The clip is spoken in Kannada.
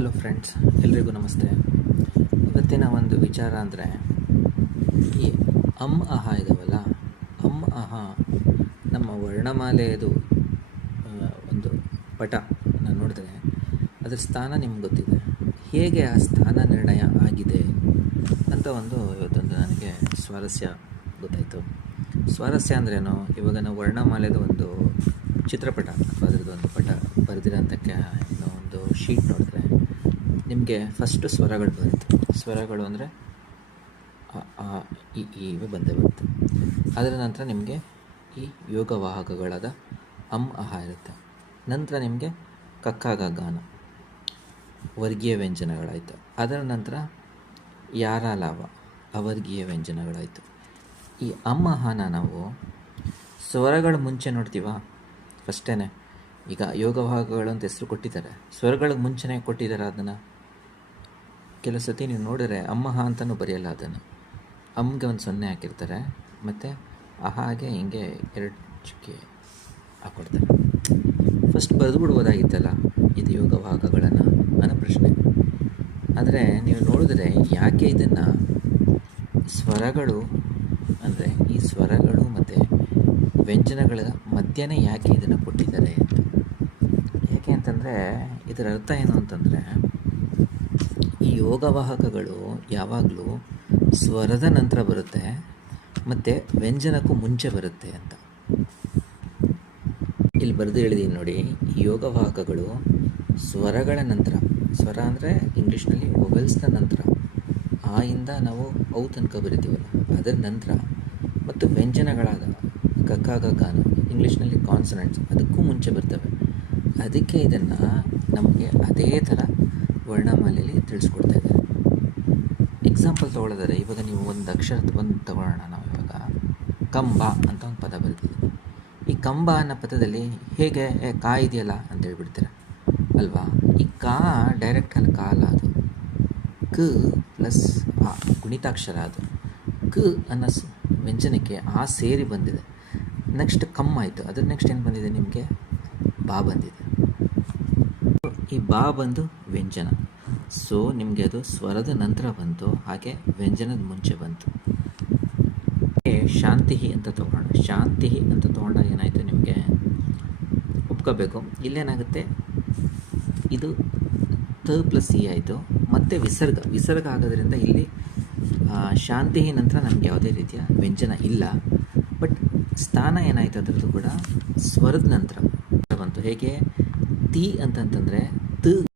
ಹಲೋ ಫ್ರೆಂಡ್ಸ್, ಎಲ್ರಿಗೂ ನಮಸ್ತೆ. ಇವತ್ತಿನ ಒಂದು ವಿಚಾರ ಅಂದರೆ ಈ ಅಹ ಇದಾವಲ್ಲ, ಅಹ ನಮ್ಮ ವರ್ಣಮಾಲೆಯದು ಒಂದು ಪಟ ನಾನು ನೋಡಿದ್ರೆ ಅದರ ಸ್ಥಾನ ನಿಮ್ಗೆ ಗೊತ್ತಿದೆ. ಹೇಗೆ ಆ ಸ್ಥಾನ ನಿರ್ಣಯ ಆಗಿದೆ ಅಂತ ಇವತ್ತೊಂದು ನನಗೆ ಸ್ವಾರಸ್ಯ ಗೊತ್ತಾಯಿತು. ಸ್ವಾರಸ್ಯ ಅಂದ್ರೇನು, ಇವಾಗ ನಾವು ವರ್ಣಮಾಲೆದು ಒಂದು ಚಿತ್ರಪಟ ಅಥವಾ ಅದರದ್ದು ಒಂದು ಪಟ ಬರೆದಿರೋಂಥಕ್ಕೆ ಒಂದು ಶೀಟ್ ನೋಡಿದ್ರೆ ನಿಮಗೆ ಫಸ್ಟು ಸ್ವರಗಳು ಬರುತ್ತೆ. ಸ್ವರಗಳು ಅಂದರೆ ಅ ಇ ಬಂದೇ ಬರುತ್ತೆ. ಅದರ ನಂತರ ನಿಮಗೆ ಈ ಯೋಗವಾಹಕಗಳಾದ ಅಹ ಇರುತ್ತೆ. ನಂತರ ನಿಮಗೆ ಕಕ್ಕಾಗ ಗಾನ ವರ್ಗೀಯ ವ್ಯಂಜನಗಳಾಯಿತು. ಅದರ ನಂತರ ಯಾರ ಲಾವ ಅವರ್ಗೀಯ ವ್ಯಂಜನಗಳಾಯಿತು. ಈ ಅಹನ ನಾವು ಸ್ವರಗಳ ಮುಂಚೆ ನೋಡ್ತೀವ ಫಸ್ಟೇ. ಈಗ ಯೋಗವಾಹಕಗಳು ಅಂತ ಹೆಸರು ಕೊಟ್ಟಿದ್ದಾರೆ, ಸ್ವರಗಳಿಗೆ ಮುಂಚೆನೇ ಕೊಟ್ಟಿದ್ದಾರೆ. ಅದನ್ನು ಕೆಲವು ಸತಿ ನೀವು ನೋಡಿದ್ರೆ ಅಹ ಅಂತಲೂ ಬರೆಯಲ್ಲ, ಅದನ್ನು ಅಮ್ಗೆ ಒಂದು 0 ಹಾಕಿರ್ತಾರೆ, ಮತ್ತು ಅಹಾಗೆ ಹಿಂಗೆ 2 ಚುಕ್ಕೆ ಹಾಕ್ಕೊಡ್ತಾರೆ. ಫಸ್ಟ್ ಬರೆದು ಬಿಡ್ಬೋದಾಗಿತ್ತಲ್ಲ ಇದು ಯೋಗವಾಹಕಗಳನ್ನು ಅನ್ನೋ ಪ್ರಶ್ನೆ. ಆದರೆ ನೀವು ನೋಡಿದ್ರೆ ಯಾಕೆ ಇದನ್ನು ಸ್ವರಗಳು ಅಂದರೆ ಈ ಸ್ವರಗಳು ಮತ್ತು ವ್ಯಂಜನಗಳ ಮಧ್ಯನೇ ಯಾಕೆ ಇದನ್ನು ಕೊಟ್ಟಿದ್ದಾರೆ ಅಂತ. ಯಾಕೆ ಅಂತಂದರೆ ಇದರ ಅರ್ಥ ಏನು ಅಂತಂದರೆ, ಈ ಯೋಗವಾಹಕಗಳು ಯಾವಾಗಲೂ ಸ್ವರದ ನಂತರ ಬರುತ್ತೆ ಮತ್ತು ವ್ಯಂಜನಕ್ಕೂ ಮುಂಚೆ ಬರುತ್ತೆ ಅಂತ ಇಲ್ಲಿ ಬರೆದು ಹೇಳಿದ್ದೀನಿ ನೋಡಿ. ಈ ಯೋಗವಾಹಕಗಳು ಸ್ವರಗಳ ನಂತರ, ಸ್ವರ ಅಂದರೆ ಇಂಗ್ಲೀಷ್ನಲ್ಲಿ ವೊವೆಲ್ಸ್ನ ನಂತರ, ಆ ಇಂದ ನಾವು ಔ ತನಕ ಬರಿತೀವಲ್ಲ ಅದರ ನಂತರ, ಮತ್ತು ವ್ಯಂಜನಗಳಾದ ಕಕ್ಕಾಗ ಗಾನ ಇಂಗ್ಲೀಷ್ನಲ್ಲಿ ಕಾನ್ಸನೆಂಟ್ಸ್ ಅದಕ್ಕೂ ಮುಂಚೆ ಬರ್ತವೆ. ಅದಕ್ಕೆ ಇದನ್ನು ನಮಗೆ ಅದೇ ಥರ ವರ್ಣಮಾಲೆಯಲ್ಲಿ ತಿಳಿಸ್ಕೊಡ್ತಾ ಇದ್ದಾರೆ. ಎಕ್ಸಾಂಪಲ್ ತೊಗೊಳ್ಳೋದಾದ್ರೆ, ಇವಾಗ ನೀವು ಒಂದು ಅಕ್ಷರ ತಗೊಳ್ಳೋಣ. ನಾವು ಇವಾಗ ಕಂಬ ಅಂತ ಒಂದು ಪದ ಬರೆದಿದ್ದೀವಿ. ಈ ಕಂಬ ಅನ್ನೋ ಪದದಲ್ಲಿ ಹೇಗೆ ಕಾ ಇದೆಯಲ್ಲ ಅಂತ ಹೇಳ್ಬಿಡ್ತೀರ ಅಲ್ವಾ. ಈ ಕಾ ಡೈರೆಕ್ಟ್ ಅಲ್ಲಿ ಕಾ ಅಲ್ಲ, ಅದು ಕ ಪ್ಲಸ್ ಆ ಗುಣಿತಾಕ್ಷರ. ಅದು ಕ ಅನ್ನೋ ವ್ಯಂಜನಕ್ಕೆ ಆ ಸೇರಿ ಬಂದಿದೆ. ನೆಕ್ಸ್ಟ್ ಕಮ್ಮ ಆಯಿತು, ಅದ್ರ ನೆಕ್ಸ್ಟ್ ಏನು ಬಂದಿದೆ ನಿಮಗೆ, ಬಾ ಬಂದಿದೆ. ಈ ಬಾ ಬಂದು ವ್ಯಂಜನ. ಸೊ ನಿಮಗೆ ಅದು ಸ್ವರದ ನಂತರ ಬಂತು, ಹಾಗೆ ವ್ಯಂಜನದ ಮುಂಚೆ ಬಂತು. ಶಾಂತಿ ಅಂತ ತೊಗೊಳ್ಳೋಣ. ಶಾಂತಿ ಅಂತ ತೊಗೊಂಡಾಗ ಏನಾಯಿತು, ನಿಮಗೆ ಒಪ್ಕೋಬೇಕು. ಇಲ್ಲೇನಾಗುತ್ತೆ, ಇದು ತ ಪ್ಲಸ್ ಇ ಆಯಿತು, ಮತ್ತು ವಿಸರ್ಗ ಆಗೋದ್ರಿಂದ ಇಲ್ಲಿ ಶಾಂತಿ ನಂತರ ನಮಗೆ ಯಾವುದೇ ರೀತಿಯ ವ್ಯಂಜನ ಇಲ್ಲ. ಬಟ್ ಸ್ಥಾನ ಏನಾಯಿತು ಅದರದ್ದು ಕೂಡ ಸ್ವರದ ನಂತರ ಬಂತು. ಹೇಗೆ ತಿ ಅಂತಂತಂದರೆ ತ